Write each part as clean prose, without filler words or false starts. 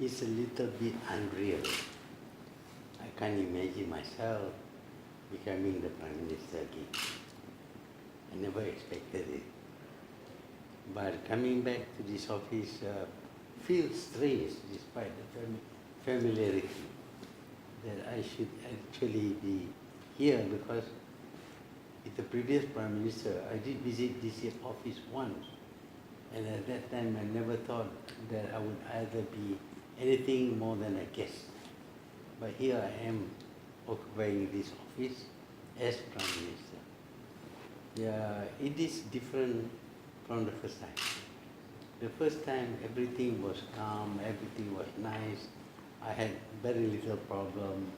It's a little bit unreal. I can't imagine myself becoming the Prime Minister again. I never expected it. But coming back to this office feels strange despite the familiarity that I should actually be here, because with the previous Prime Minister, I did visit this office once, and at that time I never thought that I would either be anything more than a guest. But here I am occupying this office as Prime Minister. Yeah, it is different from the first time. The first time everything was calm, everything was nice. I had very little problem.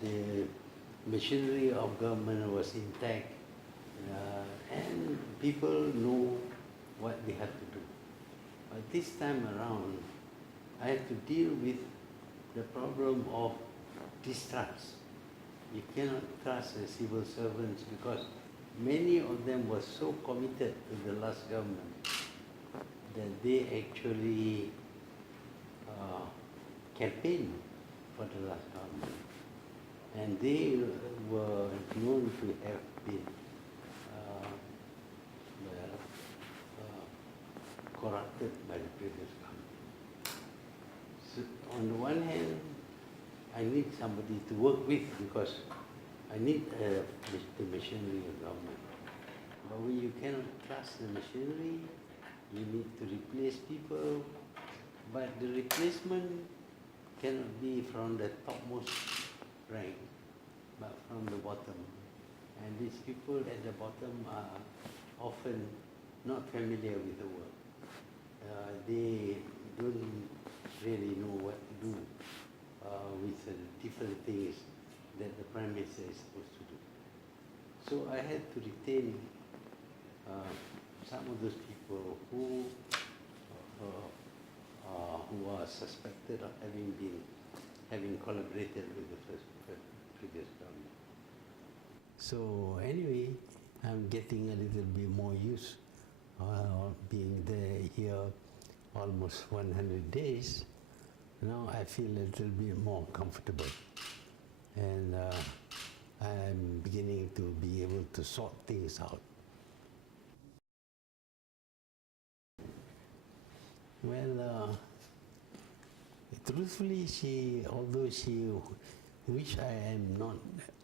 The machinery of government was intact, and people know what they have to do. But this time around, I had to deal with the problem of distrust. You cannot trust the civil servants because many of them were so committed to the last government that they actually campaigned for the last government. And they were known to have been corrupted by the previous government. So on the one hand, I need somebody to work with because I need the machinery of government. But when you cannot trust the machinery, you need to replace people. But the replacement cannot be from the topmost rank, but from the bottom. And these people at the bottom are often not familiar with the work. They don't really know what to do with the different things that the Prime Minister is supposed to do. So I had to retain some of those people who are suspected of having collaborated with the previous government. So anyway, I'm getting a little bit more used being there here almost 100 days. Now I feel a little bit more comfortable, and I'm beginning to be able to sort things out. Well, truthfully, although she wish I am not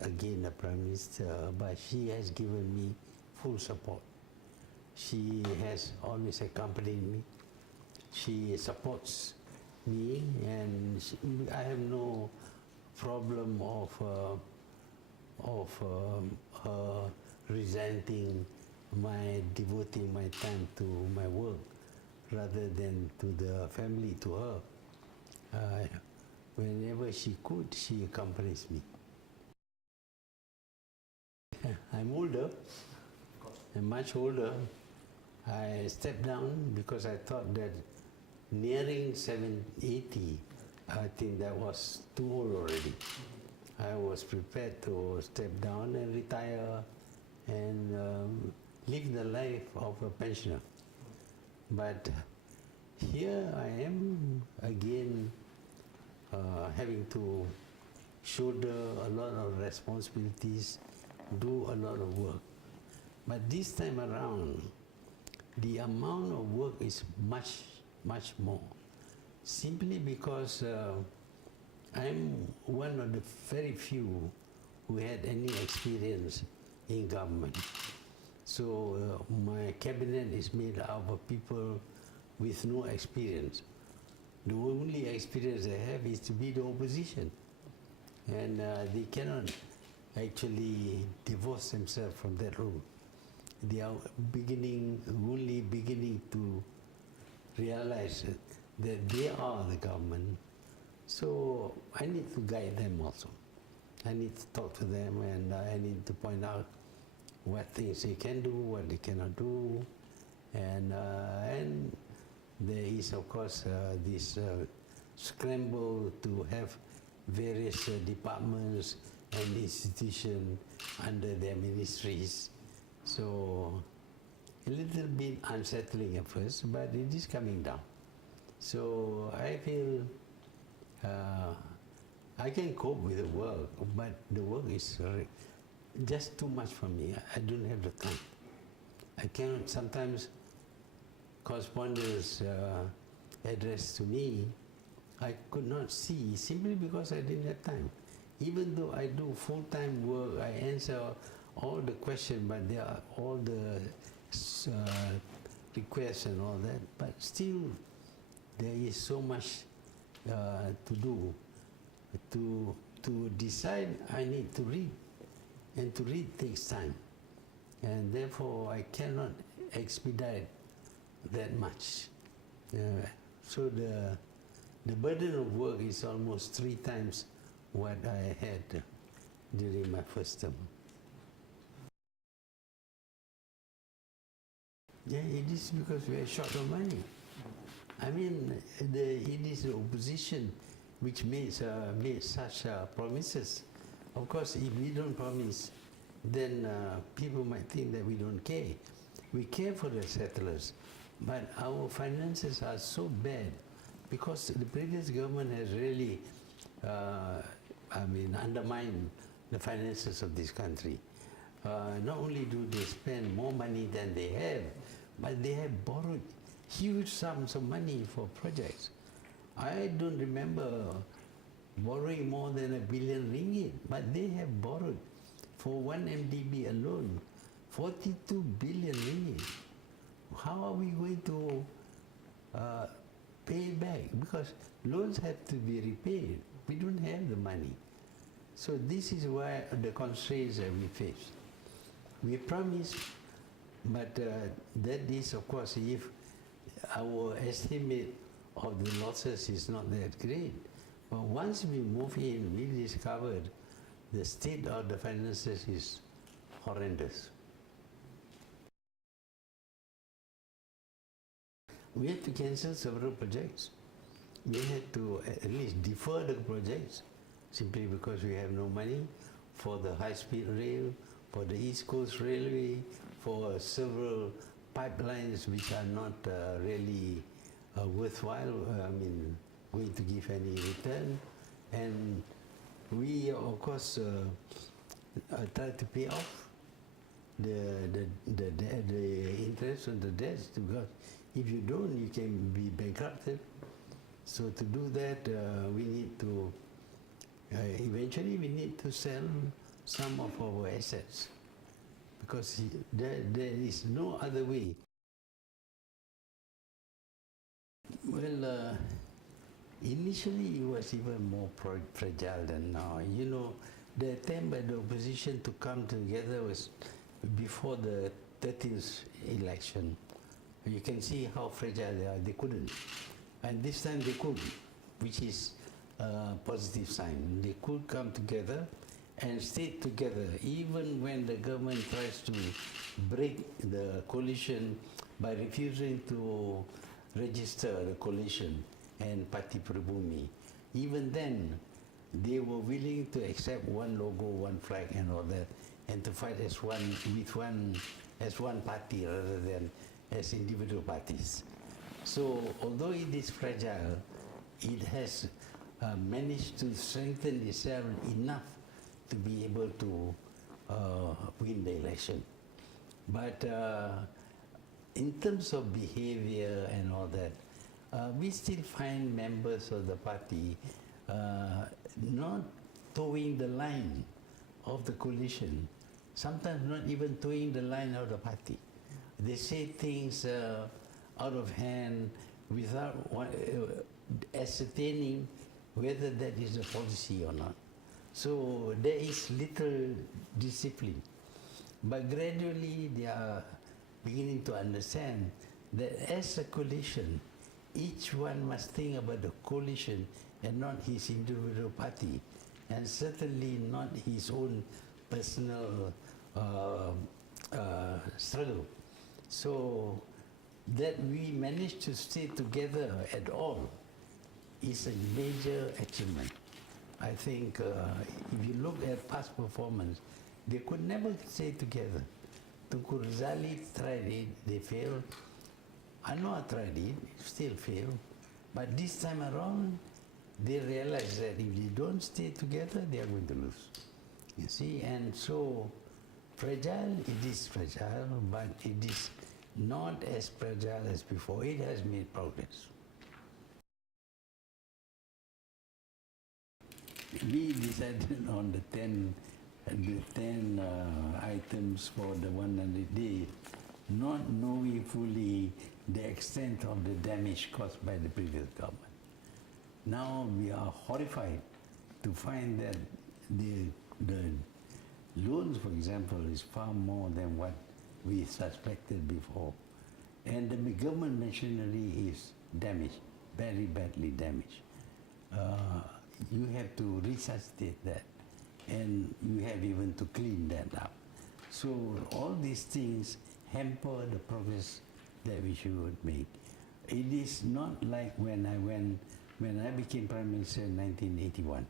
again a Prime Minister, but she has given me full support. She has always accompanied me. She supports me, and I have no problem of her resenting my devoting my time to my work rather than to the family, to her. Whenever she could, she accompanies me. I'm older, I'm much older. I stepped down because I thought that nearing 780, I think that was too old already. I was prepared to step down and retire and live the life of a pensioner. But here I am again having to shoulder a lot of responsibilities, do a lot of work. But this time around, the amount of work is much, much more. Simply because I'm one of the very few who had any experience in government. So my cabinet is made up of people with no experience. The only experience they have is to be the opposition. And they cannot actually divorce themselves from that role. They are only beginning to realize that they are the government. So I need to guide them also. I need to talk to them, and I need to point out what things they can do, what they cannot do. And there is, of course, this scramble to have various departments and institutions under their ministries. So a little bit unsettling at first, but it is coming down. So I feel I can cope with the work, but the work is just too much for me. I don't have the time. I cannot sometimes correspondence addressed to me, I could not see simply because I didn't have time. Even though I do full-time work, I answer all the questions, but there are all the requests and all that, but still there is so much to do. To decide, I need to read, and to read takes time, and therefore I cannot expedite that much. So the burden of work is almost 3 times what I had during my first term. Yeah, it is because we are short of money. I mean, it is the opposition which made such promises. Of course, if we don't promise, then people might think that we don't care. We care for the settlers, but our finances are so bad because the previous government has really, undermined the finances of this country. Not only do they spend more money than they have, but they have borrowed huge sums of money for projects. I don't remember borrowing more than R1 billion, but they have borrowed for one MDB alone 42 billion ringgit. How are we going to pay back? Because loans have to be repaid. We don't have the money. So this is why the constraints that we face. We promise, but that is, of course, if our estimate of the losses is not that great. But once we move in, we discovered the state of the finances is horrendous. We had to cancel several projects. We had to at least defer the projects simply because we have no money for the high-speed rail, for the East Coast Railway, for several pipelines which are not really worthwhile, going to give any return. And we, of course, try to pay off the interest on the debts, because if you don't, you can be bankrupted. So to do that, we need to, eventually we need to sell some of our assets, because there is no other way. Well, initially it was even more fragile than now. You know, the attempt by the opposition to come together was before the 13th election. You can see how fragile they are. They couldn't. And this time they could, which is a positive sign. They could come together and stay together, even when the government tries to break the coalition by refusing to register the coalition and Parti Pribumi. Even then, they were willing to accept one logo, one flag and all that, and to fight as one party rather than as individual parties. So although it is fragile, it has managed to strengthen itself enough to be able to win the election. But in terms of behavior and all that, we still find members of the party not towing the line of the coalition, sometimes not even towing the line of the party. They say things out of hand without ascertaining whether that is a policy or not. So there is little discipline. But gradually they are beginning to understand that as a coalition, each one must think about the coalition and not his individual party, and certainly not his own personal struggle. So that we managed to stay together at all is a major achievement. I think if you look at past performance, they could never stay together. Tunku Rizali tried it, they failed. Anwar tried it, still failed. But this time around, they realize that if they don't stay together, they are going to lose. You see, and so fragile, it is fragile, but it is not as fragile as before. It has made progress. We decided on the 10 items for the 100 days, not knowing fully the extent of the damage caused by the previous government. Now we are horrified to find that the loans, for example, is far more than what we suspected before. And the government machinery is damaged, very badly damaged. You have to resuscitate that, and you have even to clean that up. So all these things hamper the progress that we should make. It is not like when I became Prime Minister in 1981.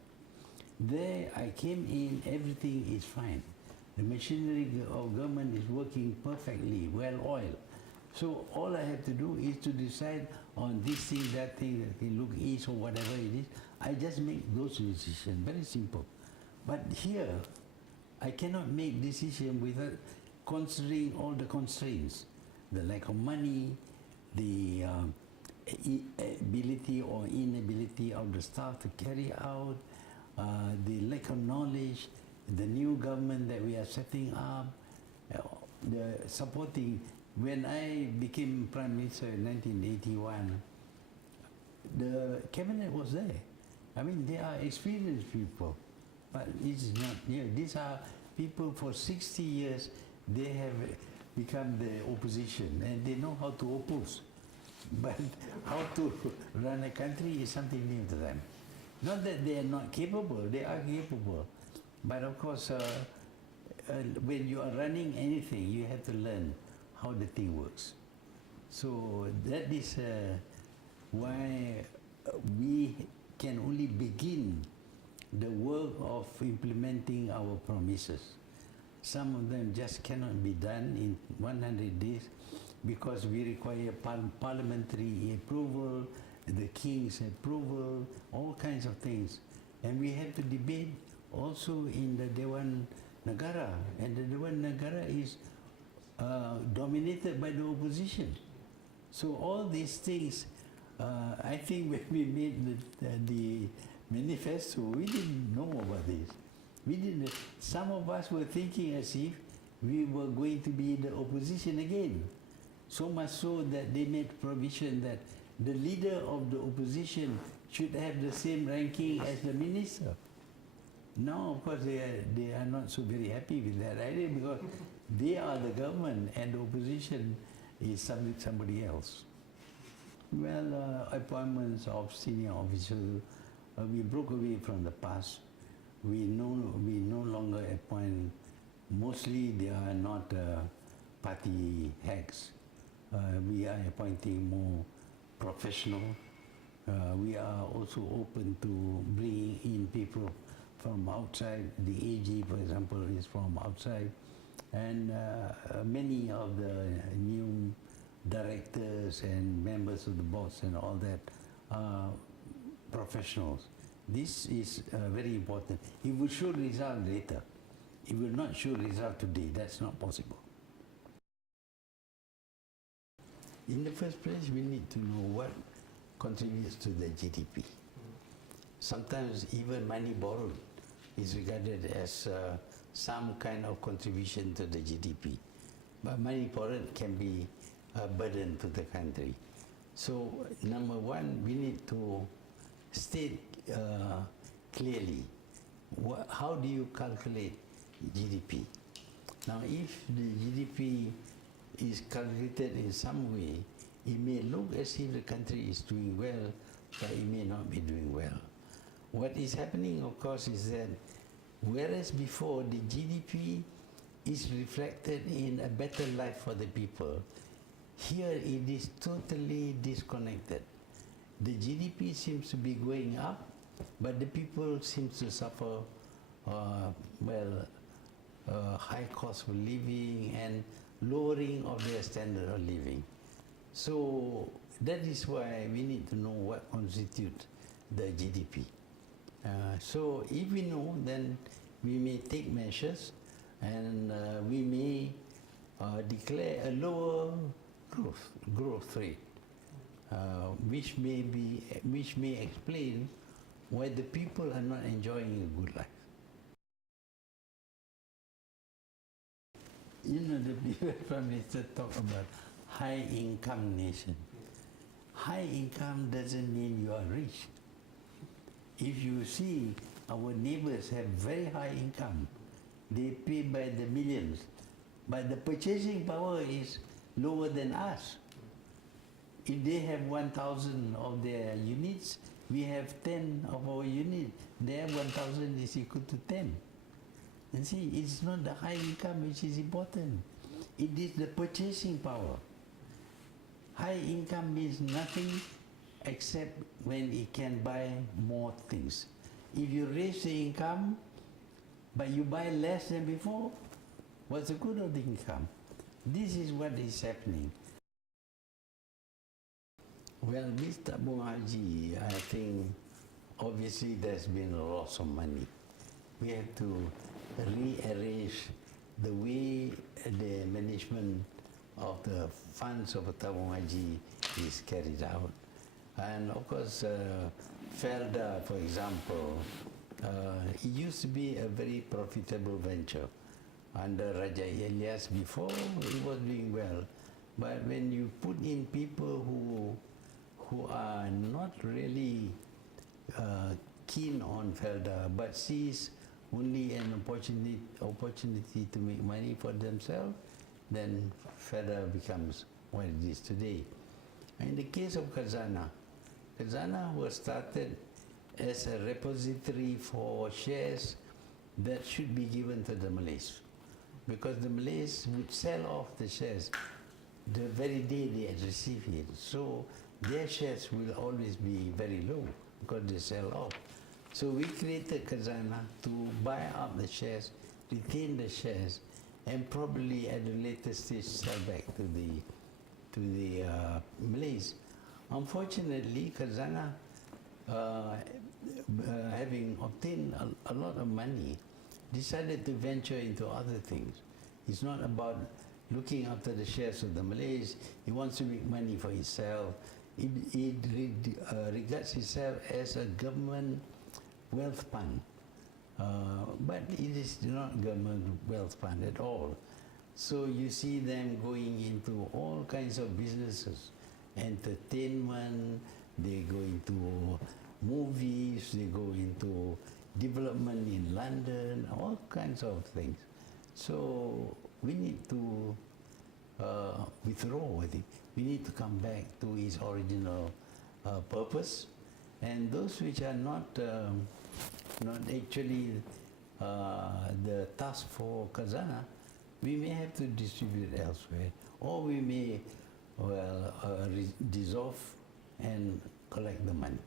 There I came in, everything is fine. The machinery of government is working perfectly, well oiled. So all I have to do is to decide on this thing, that thing, look east or whatever it is. I just make those decisions, very simple. But here, I cannot make decisions without considering all the constraints, the lack of money, the ability or inability of the staff to carry out, the lack of knowledge, the new government that we are setting up, the supporting. When I became Prime Minister in 1981, the cabinet was there. I mean, they are experienced people, but it's not, these are people for 60 years, they have become the opposition and they know how to oppose. But how to run a country is something new to them. Not that they are not capable, they are capable. But of course, when you are running anything, you have to learn how the thing works. So that is why we can only begin the work of implementing our promises. Some of them just cannot be done in 100 days because we require parliamentary approval, the king's approval, all kinds of things. And we have to debate also in the Dewan Negara, and the Dewan Negara is dominated by the opposition. So all these things, I think when we made the manifesto, we didn't know about this. We didn't. Some of us were thinking as if we were going to be the opposition again. So much so that they made provision that the leader of the opposition should have the same ranking as the minister. Now, of course, they are not so very happy with that idea because they are the government and the opposition is somebody else. Well, appointments of senior officers, we broke away from the past. We no longer appoint, mostly they are not party hacks. We are appointing more professional. We are also open to bringing in people from outside. The AG, for example, is from outside. And many of the new directors and members of the boards and all that are professionals. This is very important. It will show result later. It will not show result today. That's not possible. In the first place, we need to know what contributes to the GDP. Sometimes even money borrowed is regarded as some kind of contribution to the GDP. But money borrowed can be a burden to the country. So, number one, we need to state clearly how do you calculate GDP. Now, if the GDP is calculated in some way, it may look as if the country is doing well, but it may not be doing well. What is happening, of course, is that whereas before the GDP is reflected in a better life for the people, here it is totally disconnected. The GDP seems to be going up, but the people seem to suffer high cost of living and lowering of their standard of living. So that is why we need to know what constitutes the GDP. So if we know, then we may take measures, and we may declare a lower growth rate, which may explain why the people are not enjoying a good life. You know, the previous Prime Minister talked about high income nation. High income doesn't mean you are rich. If you see our neighbors have very high income, they pay by the millions, but the purchasing power is lower than us. If they have 1,000 of their units, we have 10 of our units. Their 1,000 is equal to 10. And see, it's not the high income which is important. It is the purchasing power. High income means nothing except when it can buy more things. If you raise the income, but you buy less than before, what's the good of the income? This is what is happening. Well, with tabung haji, I think obviously there's been a loss of money. We have to rearrange the way the management of the funds of tabung haji is carried out. And of course, Felda, for example, it used to be a very profitable venture. Under Raja Ilyas before, it was doing well. But when you put in people who are not really keen on Felda, but sees only an opportunity to make money for themselves, then Felda becomes what it is today. In the case of Khazanah, Khazanah was started as a repository for shares that should be given to the Malays, because the Malays would sell off the shares the very day they had received it. So their shares will always be very low because they sell off. So we created Khazanah to buy up the shares, retain the shares, and probably at a later stage sell back to the Malays. Unfortunately, Khazanah, having obtained a lot of money, decided to venture into other things. It's not about looking after the shares of the Malays. He wants to make money for himself. It regards itself as a government wealth fund. But it is not government wealth fund at all. So you see them going into all kinds of businesses, entertainment, they go into movies, they go into development in London, all kinds of things. So we need to withdraw, I think. We need to come back to its original purpose, and those which are not actually the task for Khazanah, we may have to distribute elsewhere, or we may dissolve and collect the money.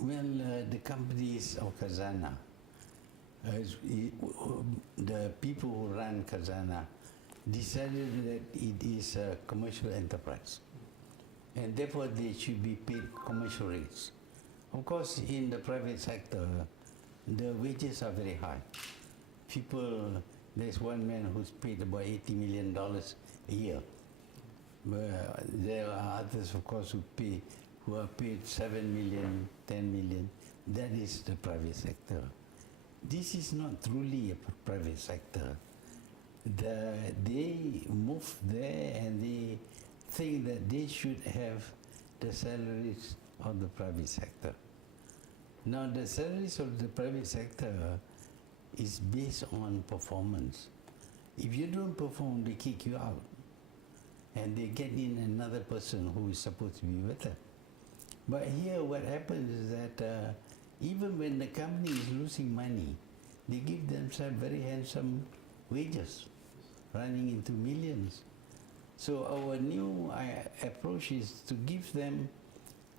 Well, the companies of Khazanah, the people who run Khazanah decided that it is a commercial enterprise, and therefore they should be paid commercial rates. Of course, in the private sector, the wages are very high. There's one man who's paid about $80 million a year. There are others, of course, who are paid 7 million, 10 million. That is the private sector. This is not truly a private sector. They move there and they think that they should have the salaries of the private sector. Now, the salaries of the private sector is based on performance. If you don't perform, they kick you out, and they get in another person who is supposed to be better. But here what happens is that even when the company is losing money, they give themselves very handsome wages, running into millions. So our new approach is to give them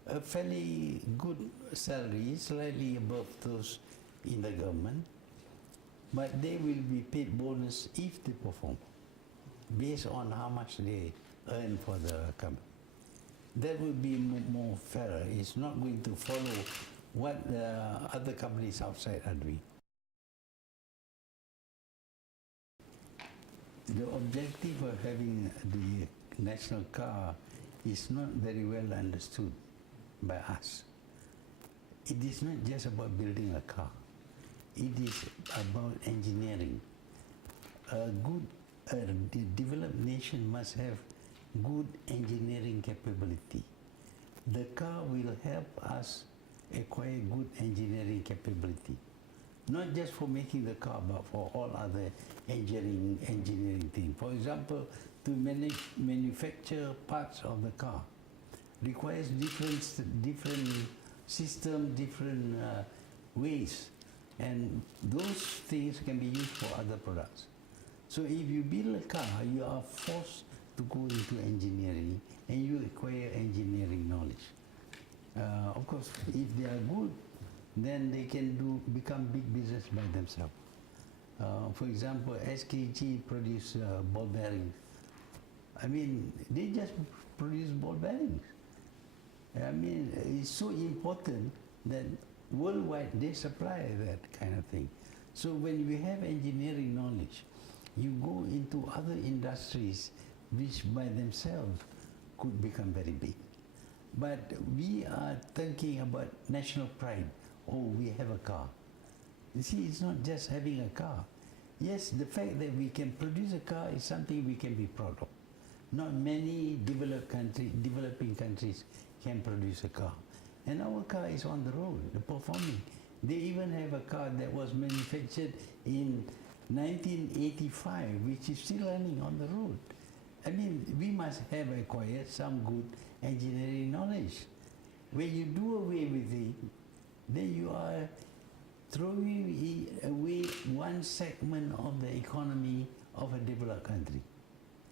a fairly good salary, slightly above those in the government, but they will be paid bonus if they perform, based on how much they earn for the company. that would be more fairer. It's not going to follow what other companies outside are doing. The objective of having the national car is not very well understood by us. It is not just about building a car. It is about engineering. A developed nation must have good engineering capability. The car will help us acquire good engineering capability, not just for making the car, but for all other engineering things. For example, to manufacture parts of the car requires different system, different ways, and those things can be used for other products. So if you build a car, you are forced to go into engineering and you acquire engineering knowledge. Of course, if they are good, then they can become big business by themselves. For example, SKG produce ball bearings. I mean, they just produce ball bearings. I mean, it's so important that worldwide they supply that kind of thing. So when we have engineering knowledge, you go into other industries which by themselves could become very big. But we are thinking about national pride. Oh, we have a car. You see, it's not just having a car. Yes, the fact that we can produce a car is something we can be proud of. Not many developing countries can produce a car. And our car is on the road, performing. They even have a car that was manufactured in 1985, which is still running on the road. I mean, we must have acquired some good engineering knowledge. When you do away with it, then you are throwing away one segment of the economy of a developed country.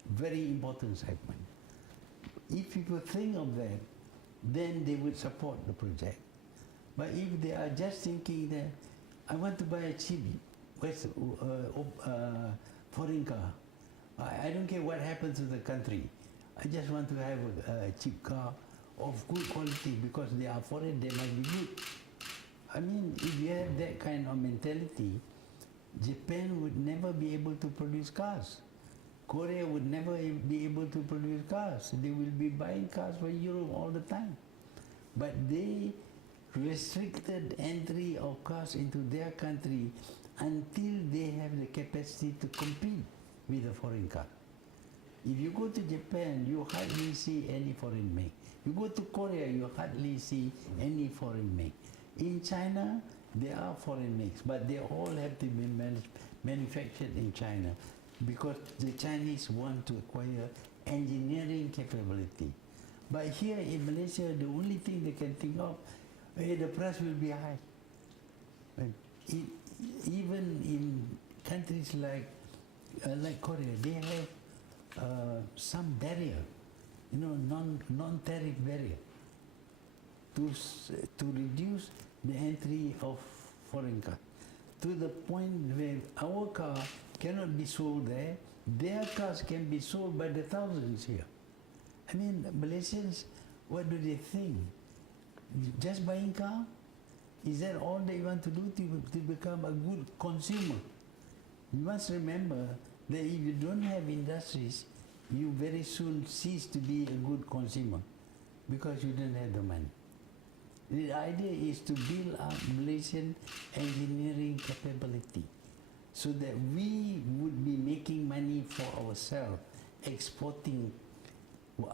Very important segment. If people think of that, then they would support the project. But if they are just thinking that, I want to buy a cheap foreign car, I don't care what happens to the country, I just want to have a cheap car of good quality because they are foreign, they must be good. I mean, if you have that kind of mentality, Japan would never be able to produce cars. Korea would never be able to produce cars. They will be buying cars from Europe all the time. But they restricted entry of cars into their country until they have the capacity to compete with a foreign car. If you go to Japan, you hardly see any foreign make. You go to Korea, you hardly see any foreign make. In China, there are foreign makes, but they all have to be manufactured in China because the Chinese want to acquire engineering capability. But here in Malaysia, the only thing they can think of, the price will be high. Even in countries like Korea, they have some barrier, non-tariff barrier to reduce the entry of foreign cars, to the point where our car cannot be sold there, their cars can be sold by the thousands here. I mean, Malaysians, what do they think? Just buying car? Is that all they want to do to become a good consumer? You must remember that if you don't have industries, you very soon cease to be a good consumer because you don't have the money. The idea is to build up Malaysian engineering capability so that we would be making money for ourselves, exporting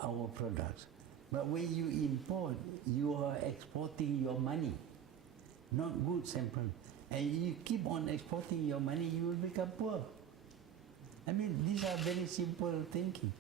our products. But when you import, you are exporting your money, not goods and products. And you keep on exporting your money, you will become poor. I mean, these are very simple thinking.